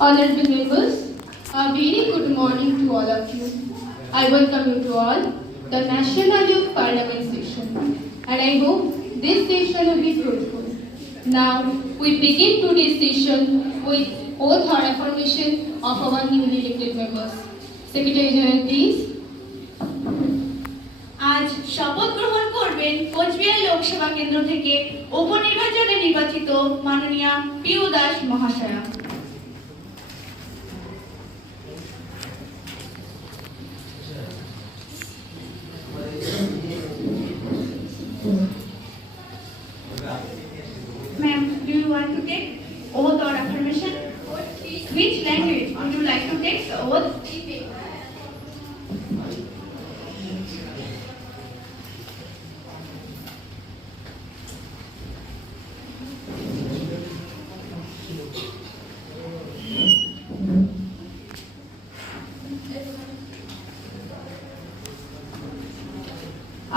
Honorable members, a very good morning to all of you. I welcome you to all the National Youth Parliament session, and I hope this session will be fruitful. Now, we begin today's session with oath or affirmation of our newly elected members. Secretary General, please. আজ শপথ গ্রহণ করবেন কোচবিহার লোকসভা কেন্দ্র থেকে উপনির্বাচনে নির্বাচিত মাননীয়া Piu Das মহাশয়া। Ma'am, do you want to take oath or affirmation? Which language would you like to take the oath?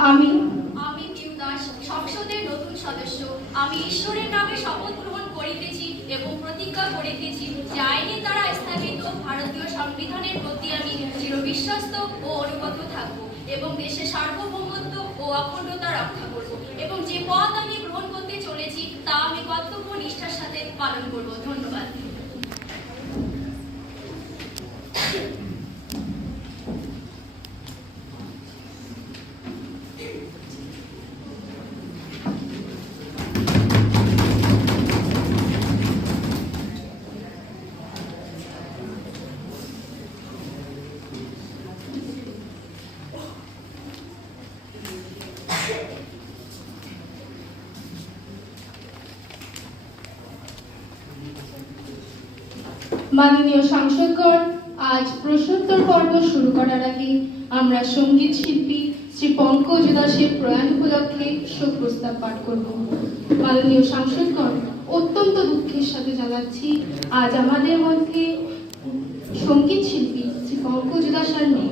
আমি পিউ দাস সংসদের নতুন সদস্য। আমি ঈশ্বরের নামে শপথ গ্রহণ করিতেছি এবং প্রতিজ্ঞা করিতেছি যে আইনের দ্বারা স্থাপিত ভারতীয় সংবিধানের প্রতি আমি চিরবিশ্বস্ত ও অনুগত থাকব এবং দেশের সার্বভৌমত্ব ও অখণ্ডতা রক্ষা করব এবং যে পদ আমি গ্রহণ করতে চলেছি তা আমি কর্তব্য নিষ্ঠার সাথে পালন করব। ধন্যবাদ। মাননীয় সাংসদগণ, আজ প্রশ্নোত্তর পর্ব শুরু করার আগে আমরা সঙ্গীত শিল্পী শ্রী পঙ্কজ দাসের প্রয়াণ উপলক্ষে শোক প্রস্তাব পাঠ করব। মাননীয় সাংসদগণ, অত্যন্ত দুঃখের সাথে জানাচ্ছি আজ আমাদের মধ্যে সঙ্গীত শিল্পী শ্রী পঙ্কজ দাস আর নেই।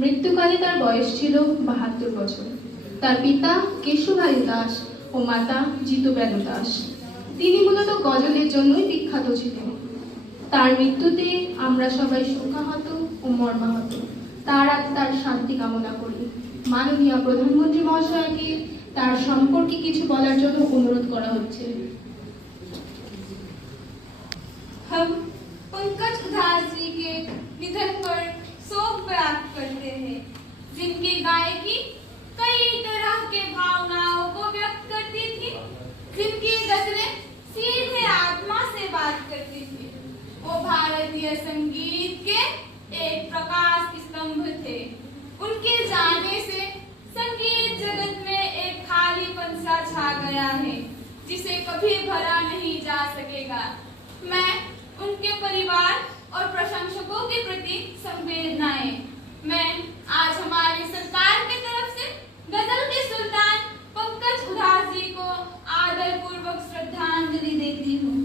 মৃত্যুকালে তার বয়স ছিল ৭২ বছর। তার পিতা কেশুভাই দাস ও মাতা জিতুবেনু দাস। তিনি মূলত গজলের জন্যই বিখ্যাত ছিলেন। তার মৃত্যুতে আমরা সবাই শোকাহত ও মর্মাহত। তার আত্মার শান্তি কামনা করি। মাননীয় প্রধানমন্ত্রী মহাশয়কে তার সম্পর্কে কিছু বলার জন্য অনুরোধ করা হচ্ছে। हम पंकज उधास जी के निधन पर शोक व्यक्त करते हैं, जिनकी गायकी कई तरह के भावनाओं को व्यक्त करती थी, जिनकी गजलें सीधे आत्मा से बात करती थी। वो भारतीय संगीत के एक प्रकाश स्तंभ थे। उनके जाने से संगीत जगत में एक खालीपन सा छा गया है, जिसे कभी भरा नहीं जा सकेगा। मैं उनके परिवार और प्रशंसकों के प्रति संवेदनाएं मैं आज हमारी सरकार की तरफ से गजल के सुल्तान पंकज उधास जी को आदर पूर्वक श्रद्धांजलि देती हूँ।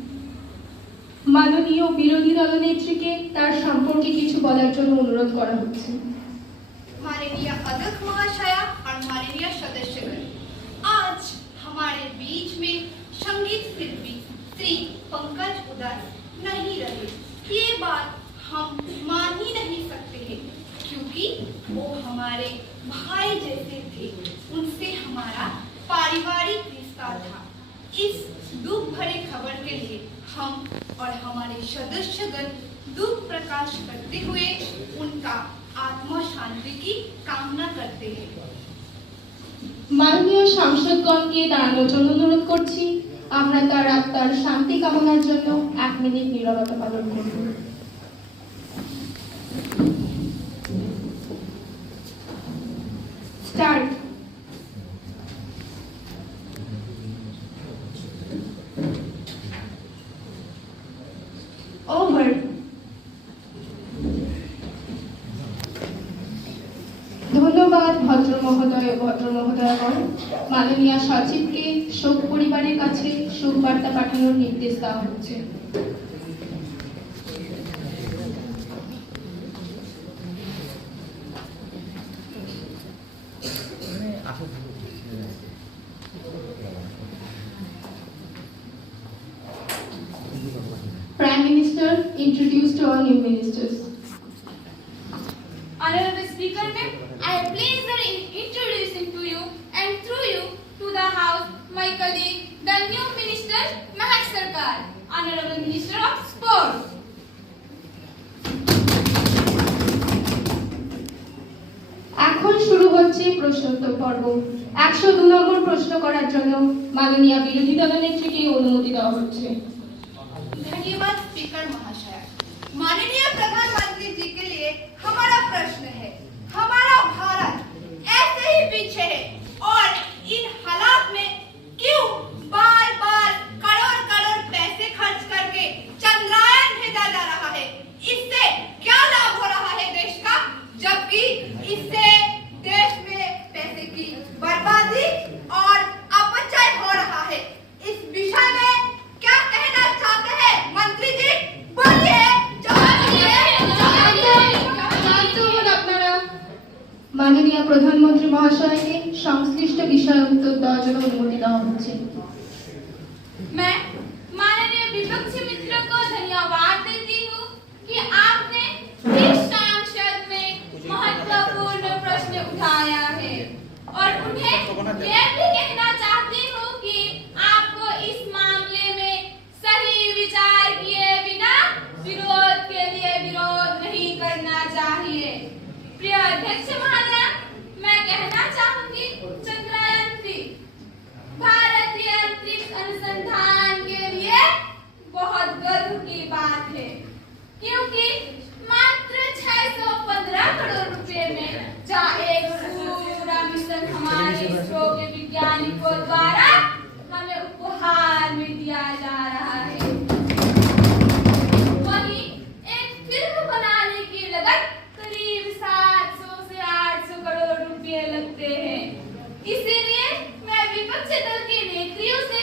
মাননীয় বিরোধী দলনেত্রীকে তার সম্পর্কে কিছু বলার জন্য অনুরোধ করা হচ্ছে। माननीय अध्यक्ष महाशया और माननीय सदस्यगण, आज हमारे बीच में संगीत शिल्पी श्री पंकज उधास नहीं रहे। ये बात हम मान ही नहीं सकते हैं, क्योंकि वो हमारे भाई जैसे थे। उनसे हमारा पारिवारिक रिश्ता था। इस दुख भरे खबर के लिए हम और हमारे सदस्यगण दुख प्रकाश करते हुए उनका आत्मा शांति की कामना करते हैं। মাননীয় সাংসদগণকে দাঁড়ানোর জন্য অনুরোধ করছি। আমরা তার আত্মার শান্তি কামনার জন্য 1 মিনিট নীরবতা পালন করব। স্টার্ট। ওভার। ধন্যবাদ ভদ্র মহোদয়গণ। মাননীয় সচিবকে শোক পরিবারের কাছে শোক বার্তা পাঠানোর নির্দেশ দেওয়া হচ্ছে। Prime Minister introduce to our new ministers. Honorable Speaker, ma'am, I have pleasure in introducing to you and through you to the House my colleague, the new Minister Mahak Sarkar, Honorable Minister of Sport. এখন শুরু হচ্ছে প্রশ্নোত্তর পর্ব। 102 নম্বর প্রশ্ন করার জন্য মাননীয় বিরোধী দলনেত্রীকে অনুমতি দেওয়া হচ্ছে। धन्यवाद स्पीकर महाशय। माननीय प्रधानमंत्री जी के लिए हमारा प्रश्न है, हमारा भारत ऐसे ही पीछे है और इन हालात में क्यों बार बार करोड़ करोड़ पैसे खर्च करके चंद्रयान भेजा जा रहा है? इससे क्या लाभ हो रहा है देश का, जबकि इससे देश में पैसे की बर्बादी और अपचय हो रहा है। इस विषय में क्या कहना चाहते हैं मंत्री जी? बोलिए, जवाब दीजिए। শান্ত হন আপনারা। মাননীয় প্রধানমন্ত্রী মহাশয়কে সংশ্লিষ্ট বিষয়ে উত্তর দেওয়ার জন্য অনুমতি দেওয়া হচ্ছে। मैं माननीय विपक्षी मित्रों को धन्यवाद देती हूँ कि आपने इस सांसद में महत्वपूर्ण प्रश्न उठाया है और उन्हें यह भी कहना चाहती हूँ कि आपको इस मामले में सही विचार किए बिना विरोध के लिए विरोध नहीं करना चाहिए। प्रिय अध्यक्ष महोदय, मैं कहना चाहूंगी चंद्रयान-3 भारतीय अंतरिक्ष अनुसंधान के लिए बहुत गर्व की बात है, क्योंकि मात्र 615 करोड़ रुपए में जा एक पूरा मिशन हमारे इसरो के वैज्ञानिकों द्वारा हमें उपहार में दिया जा रहा है। वहीं एक फिल्म बनाने की लागत करीब 700 से 800 करोड़ रुपए लगते हैं। इसीलिए मैं विपक्षी दल के नेत्रियों से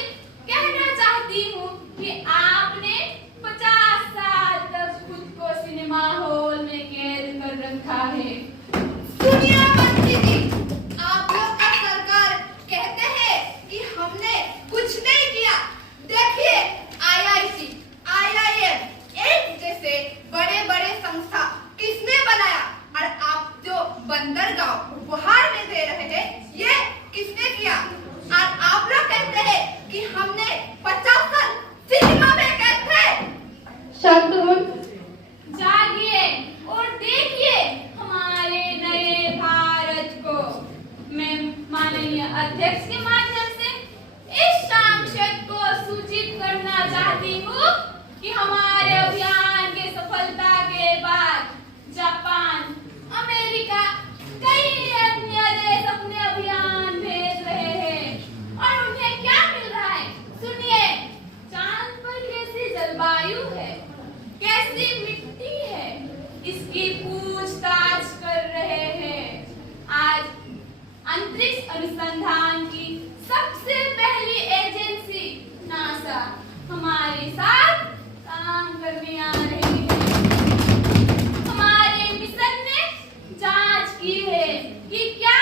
कहना चाहती हूँ कि आपने 50 साल तक खुद को सिनेमा हॉल में कैद कर रखा है। सुनिए मंत्री जी, आप लोग का सरकार कहते हैं कि हमने कुछ नहीं किया। देखिए, IIT, IIM, एम्स जैसे बड़े बड़े संस्था किसने बनाया, और आप जो बंदरगाह उपहार में दे रहे हैं, ये किसने किया? और आप लोग कहते हैं कि हमने 50 साल सिनेमा में कैद थे। শান্ত হন। जागिए और देखिए हमारे नए भारत को। मैं माननीय अध्यक्ष के माध्यम से इस सांसद को सूचित करना चाहती हूँ कि हमारे अभियान के सफलता के बाद जापान, अमेरिका, कई अन्य देश अपने अभियान भेज रहे हैं और उन्हें क्या मिल रहा है? सुनिए, चांद पर कैसी जलवायु है, कैसी मिट्टी है, इसकी पूछताछ कर रहे हैं। आज अंतरिक्ष अनुसंधान की सबसे पहली एजेंसी नासा हमारे साथ काम करने आ रही है। हमारे मिशन ने जांच की है कि क्या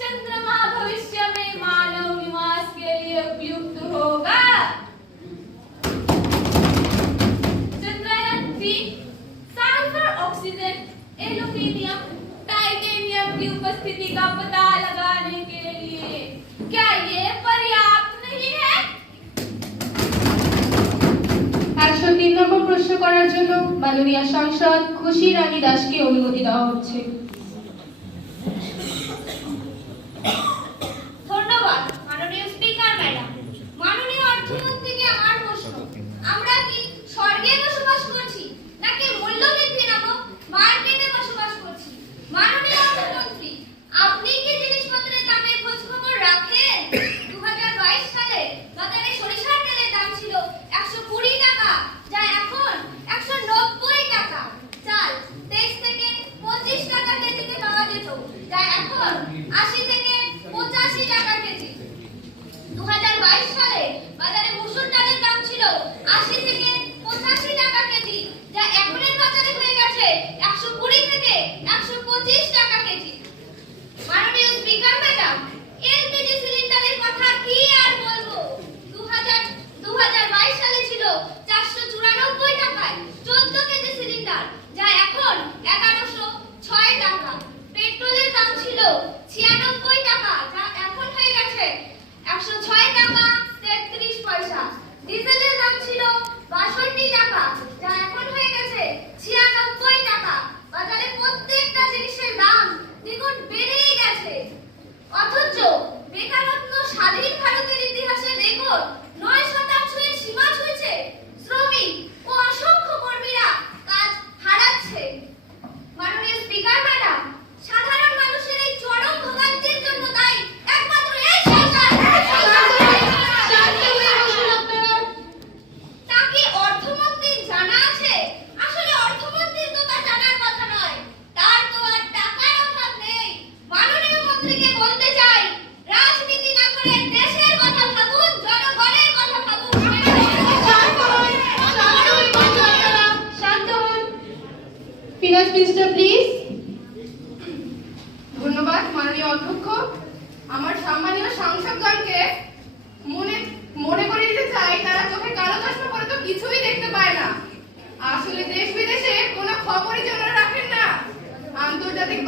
चंद्रमा भविष्य में मानव निवास के लिए उपयुक्त होगा। Chandrayaan-3 sulphur oxygen, aluminium, titanium की उपस्थिति का पता लगाने के लिए क्या ये पर्याप्त नहीं है? 103 নম্বর প্রশ্ন করার জন্য মাননীয় সাংসদ খুশি রানী দাসকে অনুমতি দেওয়া হচ্ছে। ধন্যবাদ মাননীয় স্পিকার ম্যাডাম। মাননীয় অর্থমন্ত্রীকে আমার প্রশ্ন, আমরা কি স্বর্গে বসবাস করছি নাকি মূল্যবৃদ্ধি নামক মার্কেটে বসবাস করছি? মাননীয় অর্থমন্ত্রী, আপনি কি জিনিসপত্রের দামের খোঁজ খবর রাখেন? 2022 সালে বাজারে সরিষার তেলের দাম ছিল 120 টাকা, যা এখন 190 টাকা। চাল 23 থেকে 25 টাকা কেজিতে পাওয়া যেত, যা এখন 80 থেকে 85 টাকা কেজি। 2022 সালে বাজারে মসুর ডালের দাম ছিল 80 থেকে 85 টাকা কেজি, যা এখনের বাজারে হয়ে গেছে 120 থেকে 125 টাকা কেজি। মাননীয় স্পিকার ম্যাডাম, এলপিজি সিলিন্ডারের কথা কি আর বলবো? 2022 সালে ছিল 494 টাকায়, 14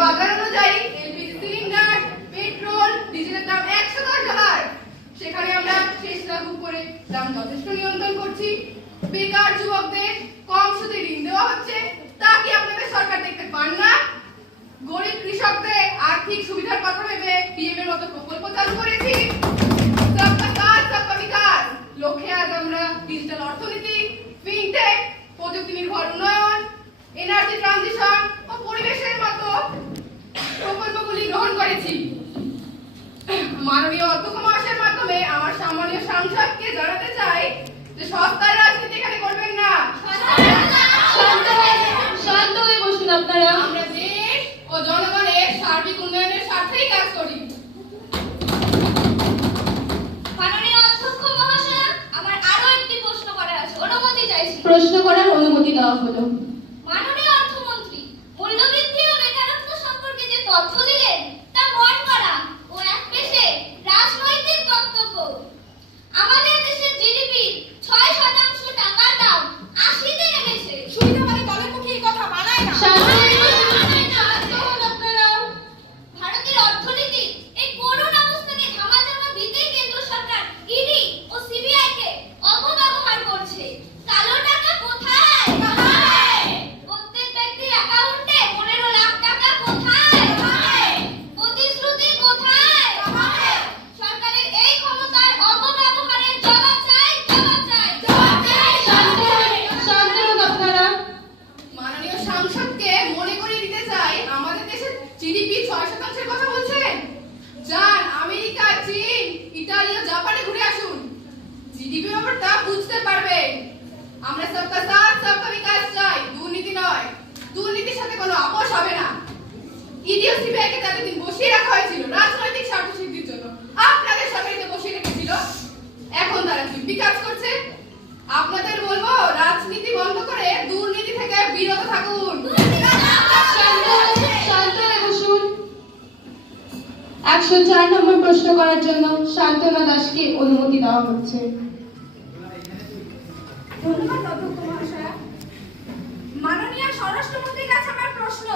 বাজার অনুযায়ী এলপিজি সিলিন্ডার, পেট্রোল, ডিজেলের দাম 110 সেখানে আমরা শেষ লাগু করে দাম যথেষ্ট নিয়ন্ত্রণ করছি। বেকার যুবকদের কম সুদে ঋণ দেওয়া হচ্ছে, তা কি আপনাদের সরকার দেখতে পান না? গরিব কৃষকদের আর্থিক সুবিধার কথা ভেবে পিএম এর মতো প্রকল্প চালু করেছি। সবকা সাথ সবকা বিকাশ লক্ষ্যে আজ আমরা ডিজিটাল অর্থনীতি, ফিনটেক, প্রযুক্তি নির্ভর উন্নয়ন, এনার্জি ট্রানজিশন ও পরিবেশের মতো প্রকল্পগুলি গ্রহণ করেছি। মাননীয় অধ্যক্ষ মহাশয়ের মাধ্যমে আমার সম্মানীয় সাংসদকে জানাতে চাই যে সস্তার রাজনীতি এখানে করবেন না। শান্ত হয়ে বসুন আপনারা। আমরা দেশ ও জনগণের সার্বিক উন্নয়নের স্বার্থেই কাজ করি। মাননীয় অধ্যক্ষ মহাশয়া, আমার আরো একটি প্রশ্ন করার আছে, অনুমতি চাইছি। প্রশ্ন করার অনুমতি দেওয়া হলো। মাননীয় অর্থমন্ত্রী, মূল্যবৃদ্ধি ও বেকারত্ব সম্পর্কে যে তথ্য দিলেন তা মন করা ও এক পেশে রাজনৈতিক বক্তব্য। আমাদের দেশের জিডিপি 6% টাকার দাম 80-তে নেমেছে। সুবিধাবাদী দলের মুখে এই কথা মানায় না। শান্ত হয়ে বসুন। শান্ত হন আপনারা। ভারতের অর্থনীতি এই করুণ অবস্থাকে ধামাচাপা দিতেই কেন্দ্র সরকার ইডি ও সিবিআই কে অপব্যবহার করছে। কালো টাকা কোথায়? প্রত্যেক ব্যক্তির অ্যাকাউন্টে 15 লাখ টাকা কোথায়? প্রতিশ্রুতি কোথায়? সরকারের এই ক্ষমতার অপব্যবহারের জবাব চাই, জবাব চাই, জবাব চাই। শান্ত হন আপনারা। মাননীয় সাংসদকে মনে করিয়ে দিতে চাই, আমাদের দেশের জিডিপি 6% কথা বলছেন। যান আমেরিকা, চীন, ইতালি ও জাপানে ঘুরে আসুন, জিডিপি ব্যাপারটা বুঝতে পারবেন। আমরা সবকা সাথ সবকা বিকাশ চাই, দুর্নীতি নয়। দুর্নীতির সাথে কোনো আপোষ হবে না। ইডি ও সিবিআই কে তাদের দিন বসিয়ে রাখা হয়েছিল রাজনৈতিক স্বার্থ সিদ্ধির জন্য। আপনাদের সরকারিতে বসিয়ে রেখেছিল, এখন তারা দিব্যি কাজ করছে। আপনাদের বলবো, রাজনীতি বন্ধ করে দুর্নীতি থেকে বিরত থাকুন। শান্ত হয়ে বসুন। 104 নম্বর প্রশ্ন করার জন্য শান্তনা দাসকে অনুমতি দেওয়া হচ্ছে। ধন্যবাদ অধ্যক্ষ মহাশয়া। মাননীয় স্বরাষ্ট্রমন্ত্রীর কাছে আমার প্রশ্ন,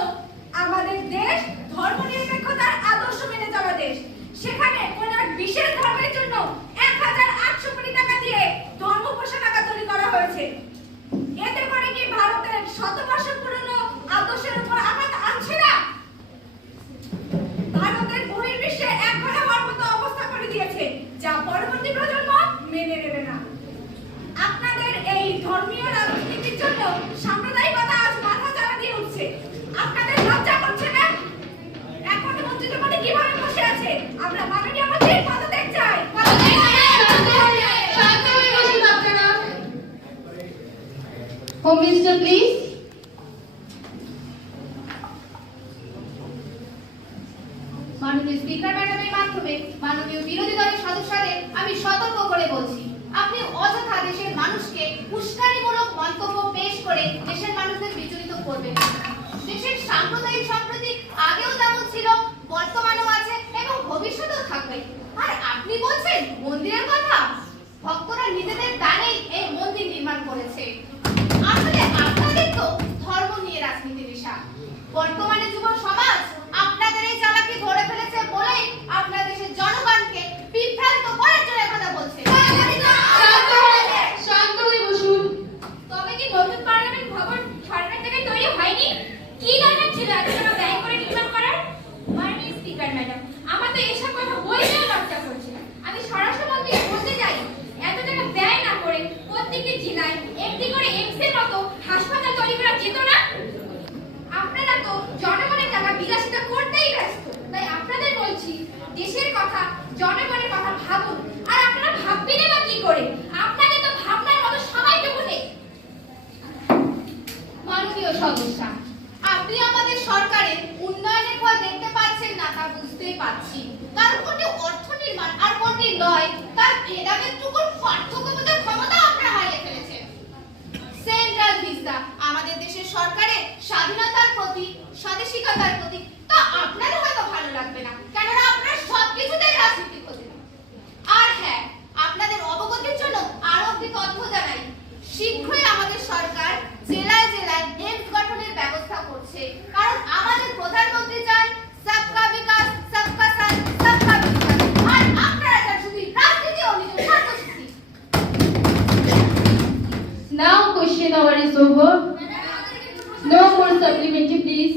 আমাদের দেশ ধর্মনিরপেক্ষতার আদর্শ মেনে চলা দেশ। সেখানে কোন এক বিশেষ ধর্মের জন্য 1800 কোটি টাকা দিয়ে ধর্ম পোশাকাগার তৈরি করা হয়েছে। এতে করে কি ভারতের শত বছর পুরনো আদর্শের উপর আঘাত আনছে না? ভারতের বহির্বিশ্বে এক ঘরে হওয়ার মতো অবস্থা করে দিয়েছে, যা পরবর্তী প্রজন্ম মেনে নেবে না। আপনাদের এই ধর্মীয় রাজনীতির জন্য সাম্প্রদায়িকতা আজ মাথা চাড়া দিয়ে উঠছে। আপনাদের লজ্জা করছে না? এখন মন্ত্রীদের মধ্যে কিভাবে বসে আছে? আমরা মাননীয় মন্ত্রীর পদত্যাগ চাই। শান্ত হয়ে বসুন আপনারা। Home minister please. মাননীয় স্পিকার ম্যাডামের মাধ্যমে মাননীয় বিরোধী দলের সদস্যদের আমি সতর্ক করে বলছি, আপনি অযথা দেশের মানুষকে উস্কানিমূলক মন্তব্য পেশ করে দেশের মানুষদের বিচলিত করবেন না। দেশের সাম্প্রদায়িক সম্প্রীতি আগেও যেমন ছিল, বর্তমানেও আছে এবং ভবিষ্যতেও থাকবে। আর আপনি বলছেন মন্দিরের কথা? ভক্তরা নিজেদের দানেই এই মন্দির নির্মাণ করেছে। আসলে আপনাদের তো ধর্ম নিয়ে রাজনীতি নেশা। বর্তমানে যুব সমাজ আপনাদের এই চালাকি ধরে ফেলেছে বলেই আপনার দেশের জনগণকে বিভ্রান্ত করার জন্য কথা বলছে। শান্ত হয়ে বসুন। তবে কি নতুন পার্লামেন্ট ভবন সরকার থেকে তৈরি হয়নি? কি দরকার ছিল এত টাকা ব্যয় করে নির্মাণ করার? মাননীয় স্পিকার ম্যাডাম, আমার তো এসব কথা বলতেও লজ্জা করছে। আমি স্বরাষ্ট্রমন্ত্রীকে বলতে চাই, এত টাকা ব্যয় না করে প্রত্যেকটি জেলায় একটি করে এমসের মতো হাসপাতাল তৈরি করা যেত না? আপনারা তো জনগণের টাকা বিলাসিতা করতেই ব্যস্ত। তাই আপনাদের বলছি, দেশের কথা, জনগণের কথা ভাবুন। আর আপনারা ভাববেন না কি করে? আপনাদের তো ভাবনার মতো সময়টুকু নেই। মাননীয় সদস্যা, আপনি আমাদের সরকারের উন্নয়নের ফল দেখতে পাচ্ছেন না তা বুঝতেই পারছি। কারণ কোনটি অর্থ নির্মাণ আর কোনটি নয় তার ভেদাভেদটুকুর পার্থক্য বোঝার ক্ষমতা আপনারা হারিয়ে ফেলেছেন। সেন্ট্রাল ভিসা আমাদের দেশের সরকারের স্বাধীনতার প্রতি, স্বদেশিকতার প্রতি, তা আপনাদের হয়তো ভালো লাগবে না, কেননা আপনারা সবকিছুতেই রাজনীতি খোঁজেন। আর হ্যাঁ, আপনাদের অবগতির জন্য আরো একটি তথ্য জানাই, শীঘ্রই আমাদের সরকার জেলায় জেলায় এমস গঠনের ব্যবস্থা করছে। কারণ আমাদের প্রধানমন্ত্রী চান is over. No more supplementary, please.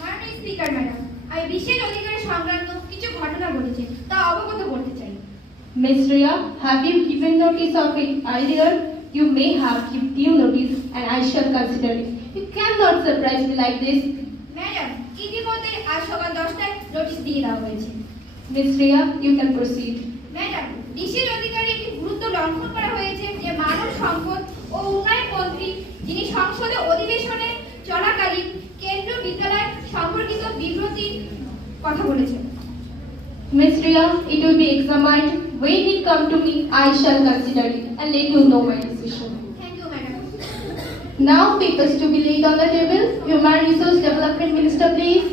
মাননীয় স্পিকার ম্যাডাম, আমি বিশেষ অধিকারের সংক্রান্ত কিছু ঘটনা ঘটেছে তা অবগত করতে চাই। Miss Riya, have you given notice of it earlier? You may have given due notice and I shall consider it. You cannot surprise me like this. Madam, ইতিমধ্যে আজ সকাল 10টায় নোটিশ দিয়ে দেওয়া হয়েছে। Miss Riya, you can proceed. Madam, বিশেষ অধিকারী একটি গুরুত্ব লঙ্ঘন করা হয়েছে যে মানব সম্পদ ও উন্নয়ন মন্ত্রী যিনি সংসদে অধিবেশনে চলাকালীন কেন্দ্রীয় বিদ্যালয় সম্পর্কিত বিবৃতির কথা বলেছেন। Miss Riya, it will be examined. When it come to me, I shall consider it and let you know my decision. Thank you madam. Now papers to be laid on the table. Human Resource Development Minister, please.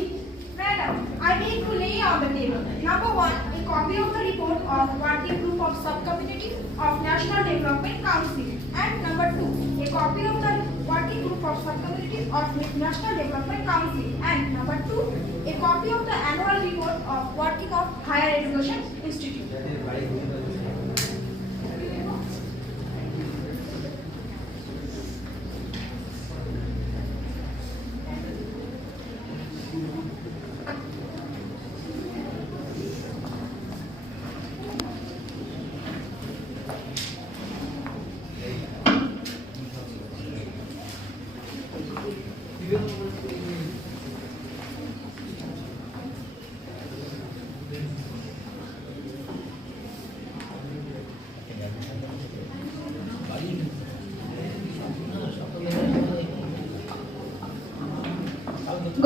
Madam, I need to lay on the table. Number 1, a copy of the report of working group of subcommittee of National Development Council. And number 2, a copy of the working group of subcommittees of National Development Council. And number 2, a copy of the annual report of working of Higher Education Institute.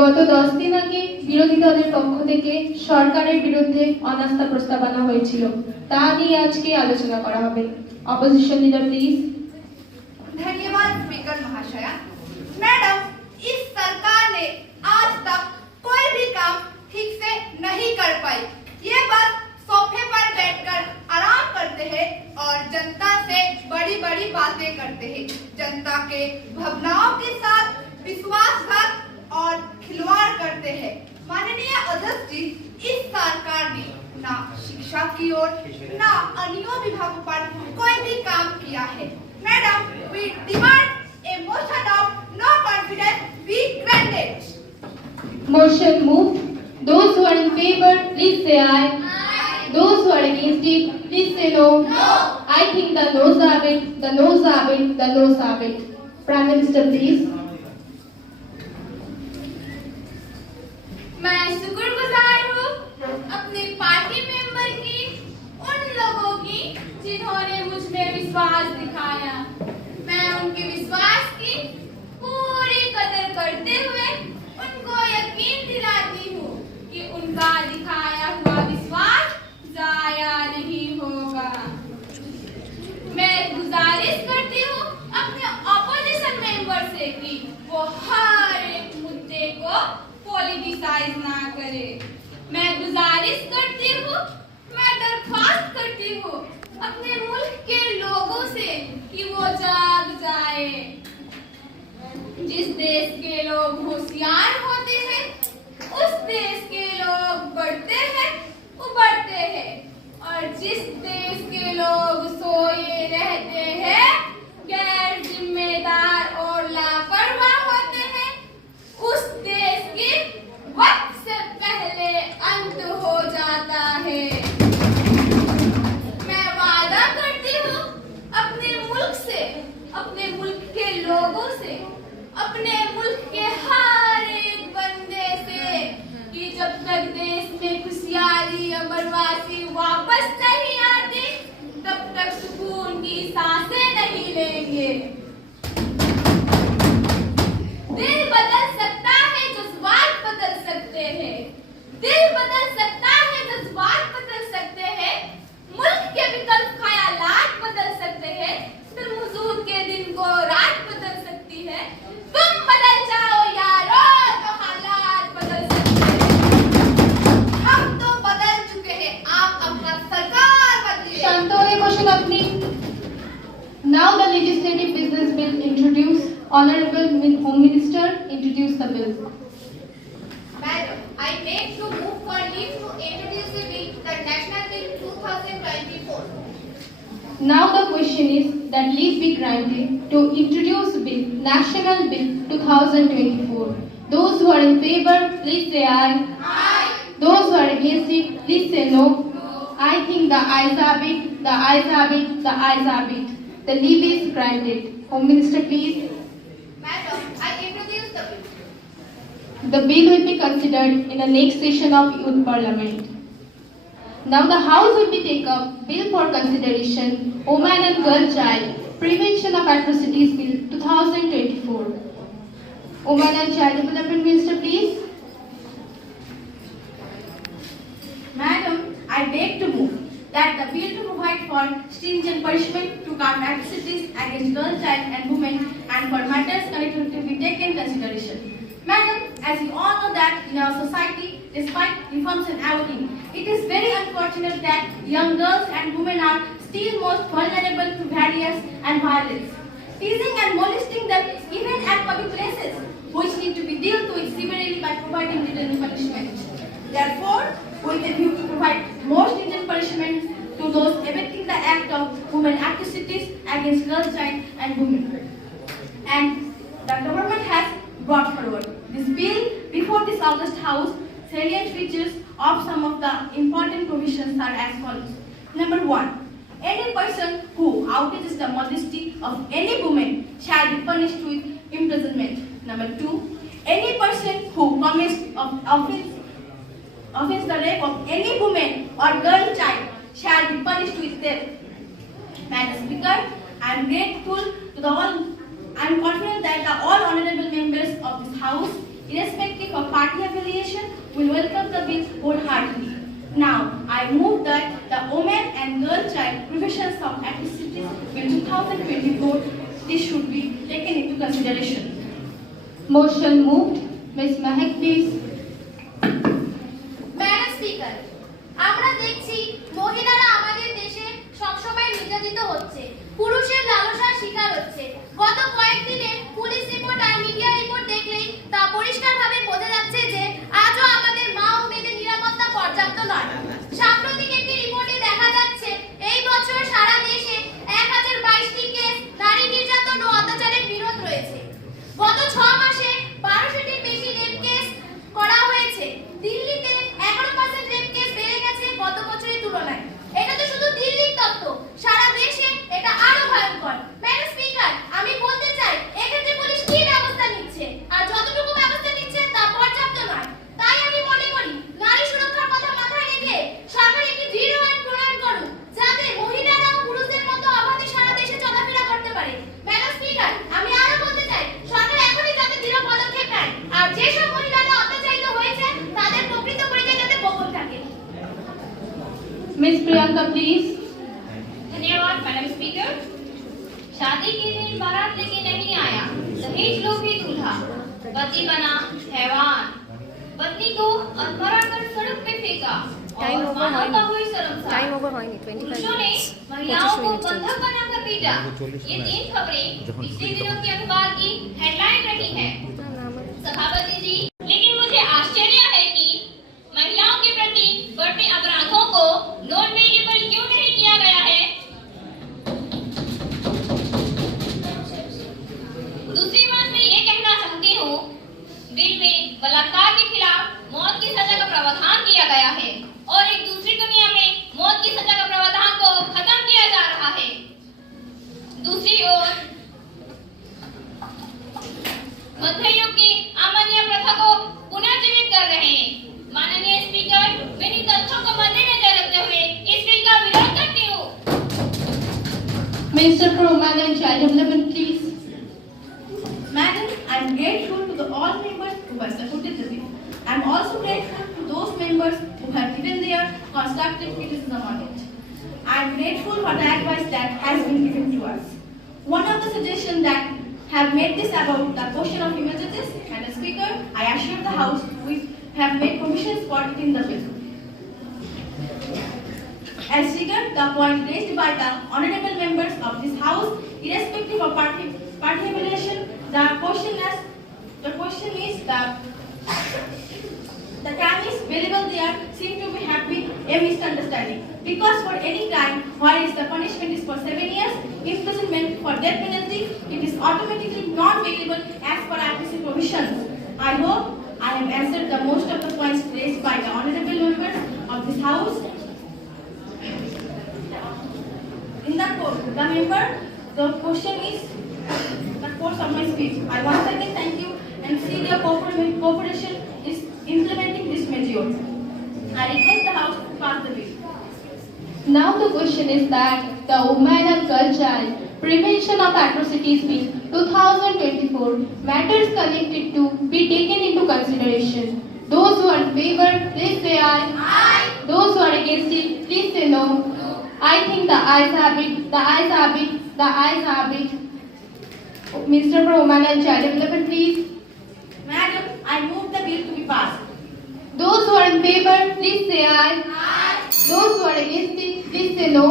গত 10 দিন আগে বিরোধী দলের পক্ষ থেকে সরকারের বিরুদ্ধে অনাস্থা প্রস্তাব আনা হয়েছিল, তা নিয়ে আজকে আলোচনা করা হবে। Opposition leader please. धन्यवाद स्पीकर महाशया। मैडम, इस सरकार ने आज तक कोई भी काम ठीक से नहीं कर पाई। ये बस सोफे पर बैठकर आराम करते हैं और जनता से बड़ी बड़ी बातें करते हैं। जनता के भावनाओं के साथ विश्वासघात और खिलवाड़ करते हैं। माननीय अध्यक्ष जी, इस सरकार ने ना शिक्षा की ओर ना अन्य विभागों पर कोई भी काम किया है। Madam, we demand a motion of no confidence be granted. Motion moved. Those who are in favor, please say aye. Those who are against it, please say no. I think the noes have it, the noes have it, the noes have it. Prime Minister, please. मैं शुक्रगुजार हूँ अपने party member की, उन लोगों की जिन्होंने मुझ में विश्वास दिखाया। मैं उनके विश्वास की पूरी कदर करते हुए उनको यकीन दिलाती हूँ कि उनका दिखाया हुआ विश्वास जाया नहीं होगा। मैं गुजारिश करती हूँ अपने ऑपोजिशन मेंबर से कि वो हर एक मुद्दे को पॉलिटिसाइज ना करे। मैं गुजारिश करती हूँ, मैं दरख्वास्त करती हूँ अपने मुल्क के लोगों से कि वो जाग जाए। जिस देश के लोग होशियार होते हैं, उस देश के लोग बढ़ते हैं, उभरते हैं, और जिस देश के लोग सोए रहते हैं, गैर जिम्मेदार और लापरवाह होते हैं, उस देश की वक्त से पहले अंत हो जाता है। मैं वादा करती हूँ अपने मुल्क से, अपने मुल्क के लोगों से, अपने मुल्क के हर एक बंदे से कि जब तक देश में खुशहाली अमरवासी वापस नहीं आती, तब तक सुकून की सांसें नहीं लेंगे। दिल बदल सकता है, जज्बात बदल सकते हैं। दिल बदल सकता है, जज्बात बदल सकते हैं। मुल्क के विकल्प ख्यालात बदल सकते हैं। फिर मौजूद के दिन को रात बदल सकती है। तुम बदल जाओ यारो, तो हालात बदल सकते हैं। हम तो बदल चुके हैं, आप अपना सरकार बदलिए। शांत होने क्वेश्चन अपनी। Now the legislative business bill introduced. Honorable Home Minister, introduce the bill. Madam, I make to move for leave to introduce the bill, the National Bill 2024. Now the question is that leave be granted to introduce Bill, National Bill 2024. Those who are in favor, please say aye. Aye. Those who are against it, please say no. I think the ayes have it, the ayes have it, the ayes have it. The leave is granted. Home Minister, please. Madam, I introduce the bill. The bill will be considered in the next session of Youth Parliament. Now the House will be take up Bill for consideration, Woman and Girl Child Prevention of Atrocities Bill 2024. Woman and Child Development Minister, please. Madam, I beg to move that the bill to provide for stringent punishment to curb atrocities against girl, child and women and for matters connected to be taken into consideration. Madam, as you all know that in our society, despite reforms and everything, it is very unfortunate that young girls and women are still most vulnerable to barriers and violence. Teasing and molesting them even at public places, which need to be dealt with severely by providing written punishment. Therefore, with a view to provide more stringent punishment to those abetting the act of women atrocities against girls, child and women. And the government has brought forward this bill before this August House. Salient features of some of the important provisions are as follows. Number 1. Any person who outrages the modesty of any woman shall be punished with imprisonment. Number 2. Any person who commits offends the rape of any woman or girl child shall be punished with death. Madam Speaker, I am grateful to the all. I am confident that the all honorable members of this House, irrespective of party affiliation, will welcome the bill wholeheartedly. Now, I move that the Women and Girl Child Prevention of Atrocities Bill 2024 this should be taken into consideration. Motion moved. Ms. Mahek, please. Madam speaker, আমরা দেখছি মহিলারা আমাদের দেশে সবসময় নির্যাতিত হচ্ছে, পুরুষের লালসার শিকার হচ্ছে। গত কয়েকদিনে পুলিশ রিপোর্ট আর মিডিয়া রিপোর্ট দেখলেই তা পরিষ্কারভাবে বোঝা যাচ্ছে যে আজও আমাদের মা ও মেয়েদের নিরাপত্তা পর্যাপ্ত নয়। সাম্প্রতিক একটি রিপোর্টে দেখা যাচ্ছে এই বছর সারা দেশে 1022টি কেস নারী নির্যাতন ও অত্যাচারের বিরোধ রয়েছে। গত 6 মাসে 1200টির বেশি রেপ কেস করা হয়েছে। দিল্লিতে 11% রেপ কেস বেড়ে গেছে গত বছরের তুলনায়। এটা তো শুধু দিল্লির তথ্য, সারা দেশে এটা আরো ভয়ঙ্কর। ম্যাডাম স্পিকার, আমি বলতে চাই এক্ষেত্রে পুলিশ কি ব্যবস্থা নিচ্ছে আর যতটুকু ব্যবস্থা নিচ্ছে তা পর্যাপ্ত নয়। তাই আমি মনে করি নারী সুরক্ষার কথা মাথায় রেখে সরকার একটি দৃঢ় আইন প্রণয়ন করুন যাতে মহিলারা পুরুষদের মতো অবাধে সারা দেশে চলাফেরা করতে পারে। ম্যাডাম স্পিকার, আমি আরো বলতে চাই সরকার এখনই যাতে দৃঢ় পদক্ষেপ নেয় আর যেসব মহিলারা অত্যাচারিত হয়েছে তাদের প্রকৃত পরিচয় যাতে গোপন থাকে। Ms. Priyanka, please. धन्यवाद मैडम स्पीकर। शादी के दिन बारात लेके नहीं आया, दहेज लो भी दूल्हा, पति बना हैवान, पत्नी को अधमरा कर सड़क पे फेंका और मानवता हुई शर्मसार। पुरुषों ने महिलाओं को बंधक बनाकर पीटा। ये 3 खबरें पिछले दिनों के अखबार की हेडलाइन रही है। सभापति जी, लेकिन मुझे आश्चर्य है कि महिलाओं के प्रति बढ़ते अपराधों को नॉन वेरिएबल क्यों नहीं किया गया है। दूसरी बात मैं ये कहना चाहती हूँ, बिल में बलात्कार के खिलाफ मौत की सजा का प्रावधान किया गया है और एक दूसरी दुनिया में मौत की सजा का प्रावधान को खत्म किया जा रहा है। दूसरी ओर मध्ययुग की अमान्य प्रथा को पुनर्जीवित कर रहे हैं। माननीय स्पीकर, मैं इन तथ्यों को मद्देनजर रखते हुए इस बिल का विरोध करती हूँ। Minister for Women and Child Development, please. Madam, I am grateful to all members who have supported the bill. I am also grateful to those members who have given their constructive criticism on it. I am grateful for the advice that has been given to us. One of the suggestions that have made this about the question of female judges, and as Speaker, I assure the House we have made provisions for it in the bill. As Speaker, the point raised by the honorable members of this House, irrespective of party affiliation, the question is The chemists wherever they are seem to be happy a misunderstanding. Because for any crime, whereas the punishment is for 7 years, imprisonment for death penalty, it is automatically non-bailable as per IPC provisions. I hope I have answered the most of the points raised by the honorable members of this house. In the question is the course of my speech. I once again thank you and see their cooperation is implementing this measure. I request the house to pass the bill. Now the question is that the Women and Girl Child Prevention of Atrocities Bill 2024 matters connected to be taken into consideration. Those who are in favor, please say aye. Aye. Those who are against it, please say no. I think the ayes have it, the ayes have it, the ayes have it. Minister for Women and Child Development, please. Madam, I move the bill to be passed. Those who are in favor, please say aye. Aye. Those who are against it, please say no.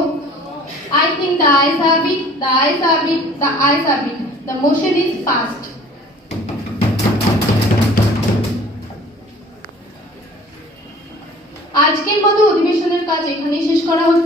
I think the ayes have it, the ayes have it, the ayes have it. The motion is passed. আজকের মতো অধিবেশনের কাজ এখানেই শেষ করা হচ্ছে।